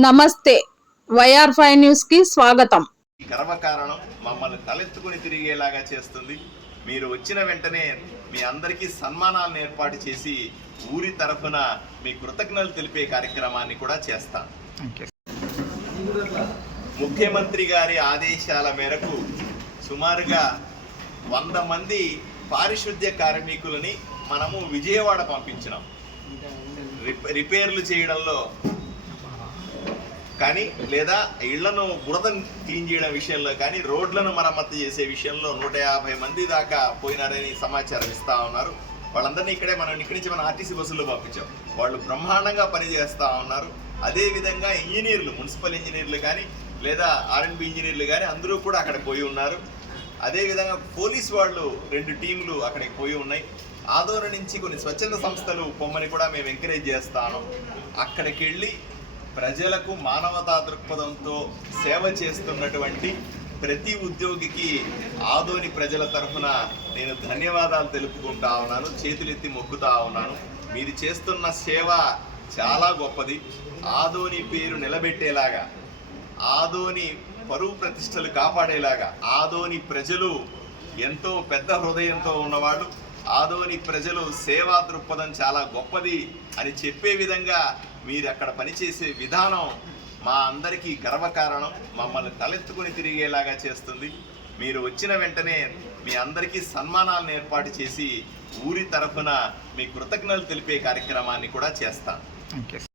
నమస్తే. YR five న్యూస్కి స్వాగతం గర్వకారణం మమ్మల్ని తలెత్తుకుని తిరిగేలాగా చేస్తుంది. మీరు వచ్చిన వెంటనే మీ అందరికీ సన్మానాలను ఏర్పాటు చేసి ఊరి తరఫున మీ కృతజ్ఞతలు తెలిపే కార్యక్రమాన్ని కూడా చేస్తాం. ముఖ్యమంత్రి గారి ఆదేశాల మేరకు సుమారుగా వంద మంది పారిశుద్ధ్య కార్మికులని మనము విజయవాడ పంపించినాం. రిప- రిపేర్లు చేయడంలో కానీ లేదా ఇళ్ళను బురదను క్లీన్ చేయడం విషయంలో కానీ రోడ్లను మరమ్మతు చేసే విషయంలో నూట యాభై మంది దాకా పోయినారని సమాచారం ఇస్తా ఉన్నారు. వాళ్ళందరినీ ఇక్కడే మనం ఇక్కడి నుంచి మనం ఆర్టీసీ బస్సుల్లో పంపించాం. వాళ్ళు బ్రహ్మాండంగా పనిచేస్తూ ఉన్నారు. అదేవిధంగా ఇంజనీర్లు మున్సిపల్ ఇంజనీర్లు కానీ లేదా ఆర్ఎండ్బి ఇంజనీర్లు కానీ అందరూ కూడా అక్కడ పోయి ఉన్నారు. అదేవిధంగా పోలీస్ వాళ్ళు రెండు టీంలు అక్కడికి పోయి ఉన్నాయి. ఆదోర నుంచి కొన్ని స్వచ్ఛంద సంస్థలు పొమ్మని కూడా మేము ఎంకరేజ్ చేస్తాను. అక్కడికి వెళ్ళి ప్రజలకు మానవతా దృక్పథంతో సేవ చేస్తున్నటువంటి ప్రతి ఉద్యోగికి ఆదోని ప్రజల తరఫున నేను ధన్యవాదాలు తెలుపుకుంటా ఉన్నాను చేతులెత్తి మొక్కుతా ఉన్నాను. మీరు చేస్తున్న సేవ చాలా గొప్పది. ఆదోని పేరు నిలబెట్టేలాగా ఆదోని పరువు ప్రతిష్టలు కాపాడేలాగా ఆదోని ప్రజలు ఎంతో పెద్ద హృదయంతో ఉన్నవాళ్ళు. ఆదోని ప్రజలు సేవా దృక్పథం చాలా గొప్పది అని చెప్పే విధంగా మీరు అక్కడ పనిచేసే విధానం మా అందరికీ గర్వకారణం. మమ్మల్ని తలెత్తుకుని తిరిగేలాగా చేస్తుంది. మీరు వచ్చిన వెంటనే మీ అందరికీ సన్మానాలను ఏర్పాటు చేసి ఊరి తరఫున మీ కృతజ్ఞతలు తెలిపే కార్యక్రమాన్ని కూడా చేస్తాను.